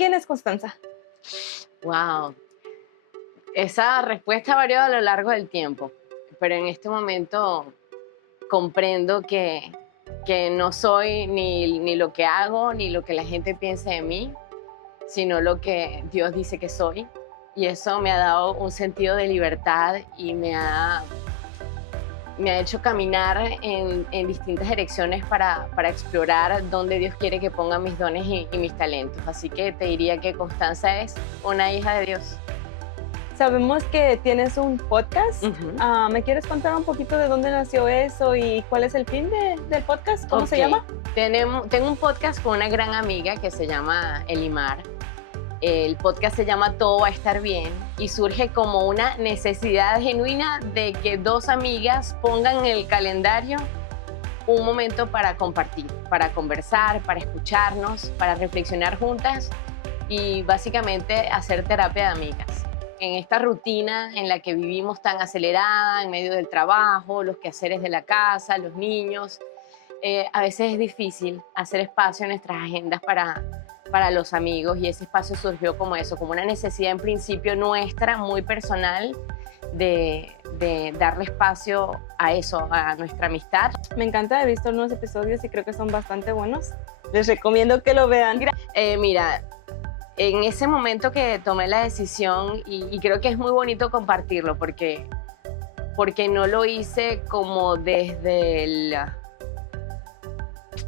quién es Constanza? Wow. Esa respuesta ha variado a lo largo del tiempo, pero en este momento comprendo que no soy ni lo que hago, ni lo que la gente piensa de mí, sino lo que Dios dice que soy. Y eso me ha dado un sentido de libertad y me ha hecho caminar en distintas direcciones para explorar dónde Dios quiere que ponga mis dones y mis talentos. Así que te diría que Constanza es una hija de Dios. Sabemos que tienes un podcast. ¿Me quieres contar un poquito de dónde nació eso y cuál es el fin del podcast? ¿Cómo se llama? Tengo un podcast con una gran amiga que se llama Elimar. El podcast se llama Todo va a estar bien y surge como una necesidad genuina de que dos amigas pongan en el calendario un momento para compartir, para conversar, para escucharnos, para reflexionar juntas y básicamente hacer terapia de amigas. En esta rutina en la que vivimos tan acelerada, en medio del trabajo, los quehaceres de la casa, los niños, a veces es difícil hacer espacio en nuestras agendas para los amigos y ese espacio surgió como eso, como una necesidad en principio nuestra, muy personal, de darle espacio a eso, a nuestra amistad. Me encanta, he visto unos episodios y creo que son bastante buenos. Les recomiendo que lo vean. Mira, en ese momento que tomé la decisión, y creo que es muy bonito compartirlo, porque no lo hice como desde el...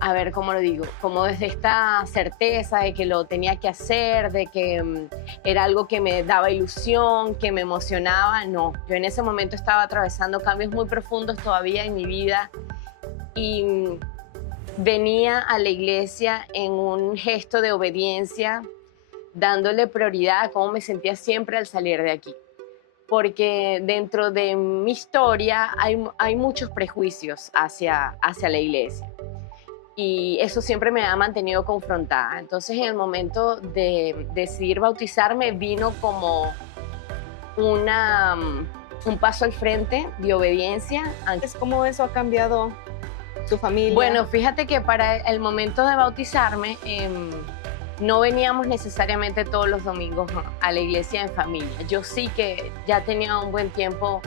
A ver, ¿cómo lo digo? Como desde esta certeza de que lo tenía que hacer, de que era algo que me daba ilusión, que me emocionaba. No, yo en ese momento estaba atravesando cambios muy profundos todavía en mi vida y venía a la iglesia en un gesto de obediencia, dándole prioridad a cómo me sentía siempre al salir de aquí. Porque dentro de mi historia hay muchos prejuicios hacia la iglesia. Y eso siempre me ha mantenido confrontada. Entonces, en el momento de decidir bautizarme, vino como un paso al frente de obediencia. ¿Cómo eso ha cambiado tu familia? Bueno, fíjate que para el momento de bautizarme, no veníamos necesariamente todos los domingos a la iglesia en familia. Yo sí que ya tenía un buen tiempo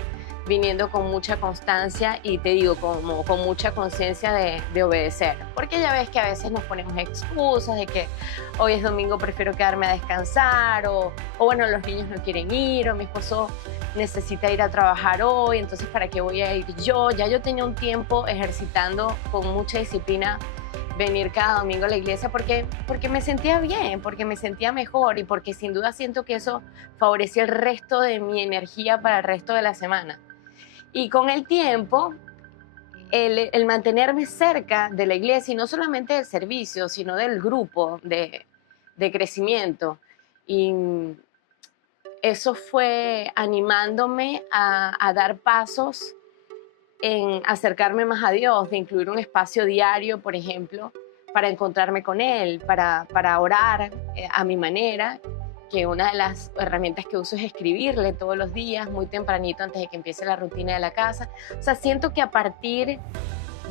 viniendo con mucha constancia y te digo, como con mucha conciencia de obedecer. Porque ya ves que a veces nos ponemos excusas de que hoy es domingo, prefiero quedarme a descansar, o bueno, los niños no quieren ir, o mi esposo necesita ir a trabajar hoy, entonces ¿para qué voy a ir yo? Ya yo tenía un tiempo ejercitando con mucha disciplina venir cada domingo a la iglesia porque me sentía bien, porque me sentía mejor y porque sin duda siento que eso favorecía el resto de mi energía para el resto de la semana. Y con el tiempo, el mantenerme cerca de la iglesia, y no solamente del servicio, sino del grupo de crecimiento, y eso fue animándome a dar pasos en acercarme más a Dios, de incluir un espacio diario, por ejemplo, para encontrarme con Él, para orar a mi manera, que una de las herramientas que uso es escribirle todos los días, muy tempranito antes de que empiece la rutina de la casa. O sea, siento que a partir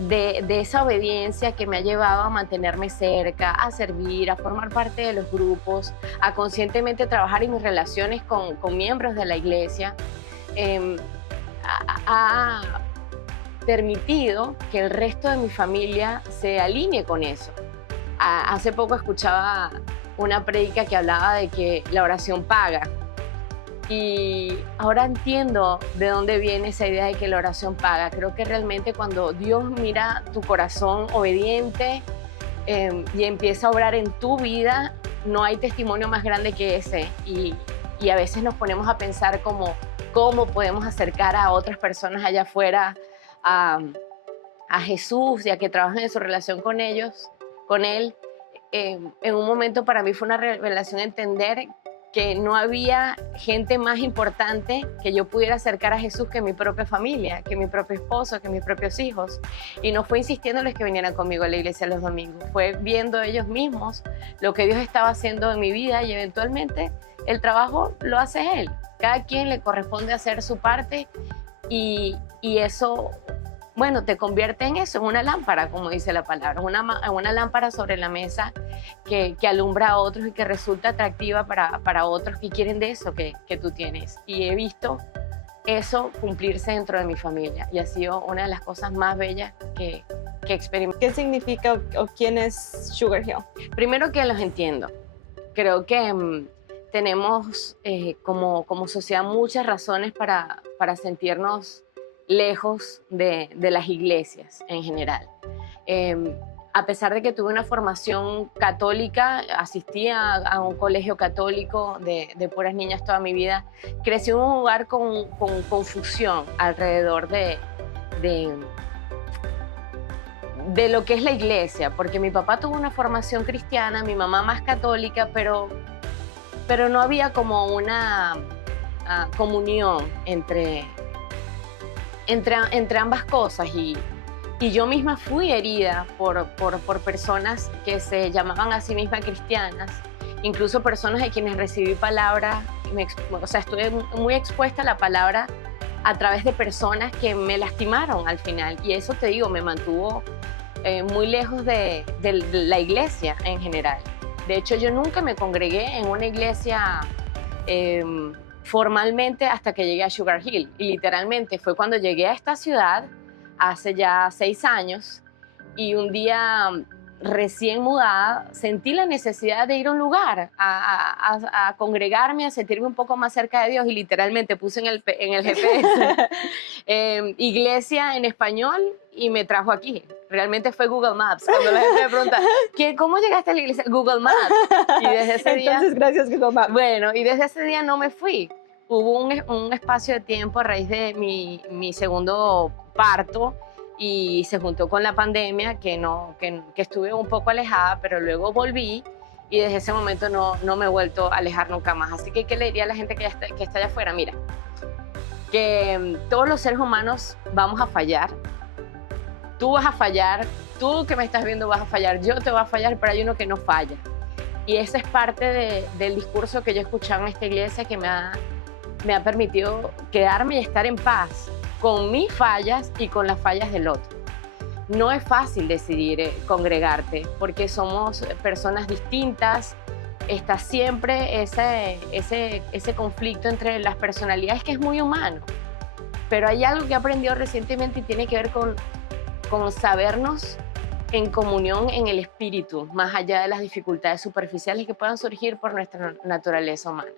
de esa obediencia que me ha llevado a mantenerme cerca, a servir, a formar parte de los grupos, a conscientemente trabajar en mis relaciones con miembros de la iglesia, ha permitido que el resto de mi familia se alinee con eso. Hace poco escuchaba una prédica que hablaba de que la oración paga. Y ahora entiendo de dónde viene esa idea de que la oración paga. Creo que realmente cuando Dios mira tu corazón obediente y empieza a obrar en tu vida, no hay testimonio más grande que ese. Y a veces nos ponemos a pensar cómo podemos acercar a otras personas allá afuera a Jesús y a que trabajen en su relación con ellos, con Él. En un momento para mí fue una revelación entender que no había gente más importante que yo pudiera acercar a Jesús que mi propia familia, que mi propio esposo, que mis propios hijos. Y no fue insistiéndoles que vinieran conmigo a la iglesia los domingos, fue viendo ellos mismos lo que Dios estaba haciendo en mi vida y eventualmente el trabajo lo hace Él. Cada quien le corresponde hacer su parte y eso bueno, te convierte en eso, en una lámpara, como dice la palabra, una lámpara sobre la mesa que alumbra a otros y que resulta atractiva para otros que quieren de eso que tú tienes. Y he visto eso cumplirse dentro de mi familia y ha sido una de las cosas más bellas que experimenté. ¿Qué significa o quién es Sugar Hill? Primero que los entiendo. Creo que tenemos como sociedad muchas razones para sentirnos lejos de las iglesias en general. A pesar de que tuve una formación católica, asistí a un colegio católico de puras niñas toda mi vida, crecí en un lugar con confusión alrededor de lo que es la iglesia, porque mi papá tuvo una formación cristiana, mi mamá más católica, pero no había como una comunión entre ambas cosas y yo misma fui herida por personas que se llamaban a sí mismas cristianas, incluso personas de quienes recibí palabras, o sea, estuve muy expuesta a la palabra a través de personas que me lastimaron al final y eso te digo, me mantuvo muy lejos de la iglesia en general. De hecho, yo nunca me congregué en una iglesia formalmente hasta que llegué a Sugar Hill y literalmente fue cuando llegué a esta ciudad hace ya 6 años y un día recién mudada sentí la necesidad de ir a un lugar a congregarme, a sentirme un poco más cerca de Dios y literalmente puse en el GPS iglesia en español y me trajo aquí. Realmente fue Google Maps. Cuando la gente me pregunta, ¿cómo llegaste a la iglesia? Google Maps. Y desde ese día, entonces, gracias Google Maps. Bueno, y desde ese día no me fui. Hubo un espacio de tiempo a raíz de mi segundo parto y se juntó con la pandemia que estuve un poco alejada, pero luego volví y desde ese momento no me he vuelto a alejar nunca más. Así que, ¿qué le diría a la gente que está allá afuera? Mira, que todos los seres humanos vamos a fallar. Tú vas a fallar, tú que me estás viendo vas a fallar, yo te voy a fallar, pero hay uno que no falla. Y eso es parte del discurso que yo he escuchado en esta iglesia que me ha permitido quedarme y estar en paz con mis fallas y con las fallas del otro. No es fácil decidir congregarte porque somos personas distintas, está siempre ese conflicto entre las personalidades que es muy humano. Pero hay algo que he aprendido recientemente y tiene que ver con sabernos en comunión en el espíritu, más allá de las dificultades superficiales que puedan surgir por nuestra naturaleza humana.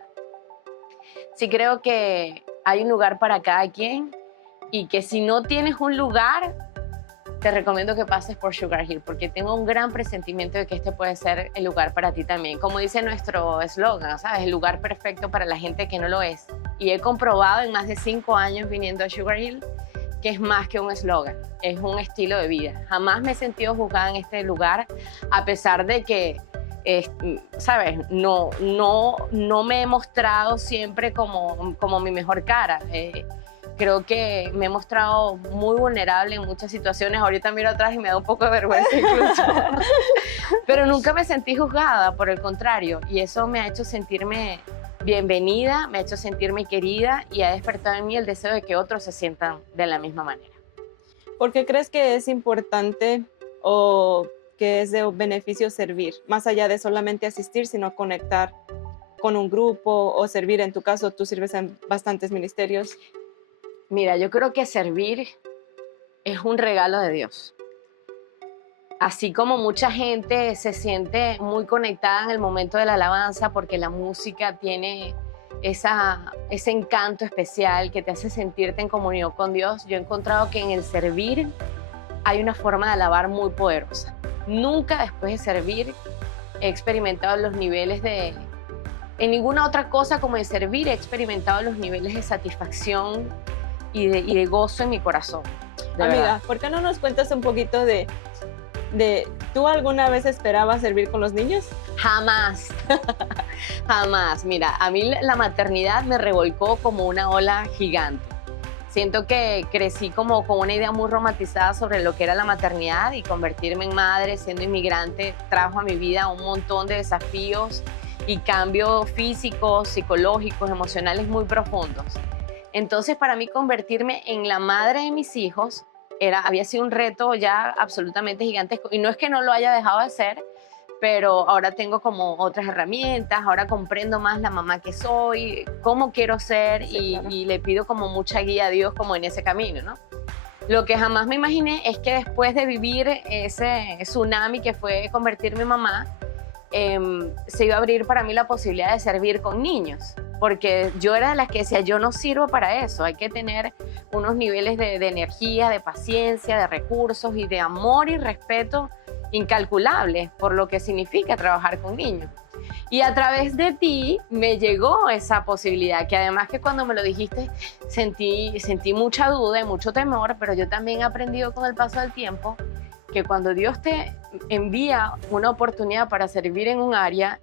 Sí creo que hay un lugar para cada quien y que si no tienes un lugar, te recomiendo que pases por Sugar Hill porque tengo un gran presentimiento de que este puede ser el lugar para ti también. Como dice nuestro eslogan, ¿sabes? El lugar perfecto para la gente que no lo es. Y he comprobado en más de 5 años viniendo a Sugar Hill que es más que un eslogan, es un estilo de vida. Jamás me he sentido juzgada en este lugar, a pesar de que, ¿sabes? No me he mostrado siempre como mi mejor cara. Creo que me he mostrado muy vulnerable en muchas situaciones. Ahorita miro atrás y me da un poco de vergüenza incluso. Pero nunca me sentí juzgada, por el contrario. Y eso me ha hecho sentirme bienvenida, me ha hecho sentirme querida y ha despertado en mí el deseo de que otros se sientan de la misma manera. ¿Por qué crees que es importante o que es de beneficio servir? Más allá de solamente asistir, sino conectar con un grupo o servir. En tu caso, tú sirves en bastantes ministerios. Mira, yo creo que servir es un regalo de Dios. Así como mucha gente se siente muy conectada en el momento de la alabanza porque la música tiene ese encanto especial que te hace sentirte en comunión con Dios, yo he encontrado que en el servir hay una forma de alabar muy poderosa. Nunca después de servir he experimentado los niveles en ninguna otra cosa como en servir he experimentado los niveles de satisfacción y de gozo en mi corazón. Amiga, verdad. ¿Por qué no nos cuentas un poquito de ¿tú alguna vez esperabas servir con los niños? Jamás, jamás. Mira, a mí la maternidad me revolcó como una ola gigante. Siento que crecí como con una idea muy romantizada sobre lo que era la maternidad y convertirme en madre siendo inmigrante trajo a mi vida un montón de desafíos y cambios físicos, psicológicos, emocionales muy profundos. Entonces, para mí convertirme en la madre de mis hijos había sido un reto ya absolutamente gigantesco. Y no es que no lo haya dejado de hacer, pero ahora tengo como otras herramientas, ahora comprendo más la mamá que soy, cómo quiero ser Sí, claro. y le pido como mucha guía a Dios como en ese camino, ¿no? Lo que jamás me imaginé es que después de vivir ese tsunami que fue convertirme en mamá, se iba a abrir para mí la posibilidad de servir con niños, porque yo era de las que decía, yo no sirvo para eso, hay que tener unos niveles de energía, de paciencia, de recursos y de amor y respeto incalculables por lo que significa trabajar con niños. Y a través de ti me llegó esa posibilidad, que además que cuando me lo dijiste sentí mucha duda y mucho temor, pero yo también he aprendido con el paso del tiempo que cuando Dios te envía una oportunidad para servir en un área,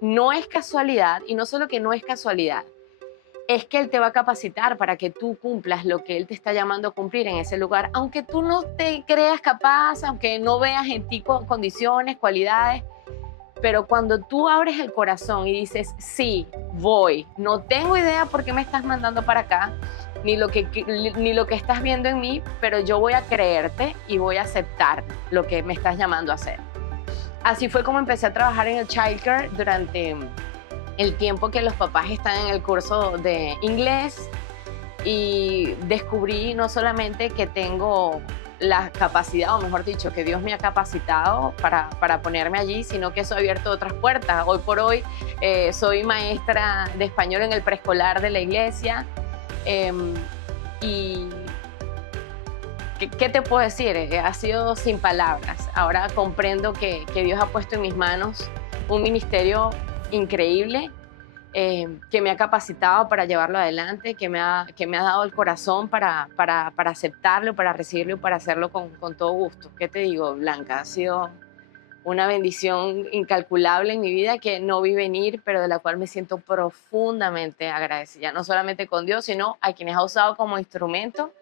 no es casualidad, y no solo que no es casualidad, es que Él te va a capacitar para que tú cumplas lo que Él te está llamando a cumplir en ese lugar, aunque tú no te creas capaz, aunque no veas en ti condiciones, cualidades, pero cuando tú abres el corazón y dices, sí, voy, no tengo idea por qué me estás mandando para acá, ni lo que estás viendo en mí, pero yo voy a creerte y voy a aceptar lo que me estás llamando a hacer. Así fue como empecé a trabajar en el childcare durante el tiempo que los papás están en el curso de inglés, y descubrí no solamente que tengo la capacidad, o mejor dicho, que Dios me ha capacitado para ponerme allí, sino que eso ha abierto otras puertas. Hoy por hoy soy maestra de español en el preescolar de la iglesia. Y ¿qué te puedo decir? Ha sido sin palabras. Ahora comprendo que Dios ha puesto en mis manos un ministerio increíble, que me ha capacitado para llevarlo adelante, que me ha dado el corazón para aceptarlo, para recibirlo y para hacerlo con todo gusto. ¿Qué te digo, Blanca? Ha sido una bendición incalculable en mi vida que no vi venir, pero de la cual me siento profundamente agradecida, no solamente con Dios, sino a quienes ha usado como instrumento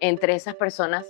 entre esas personas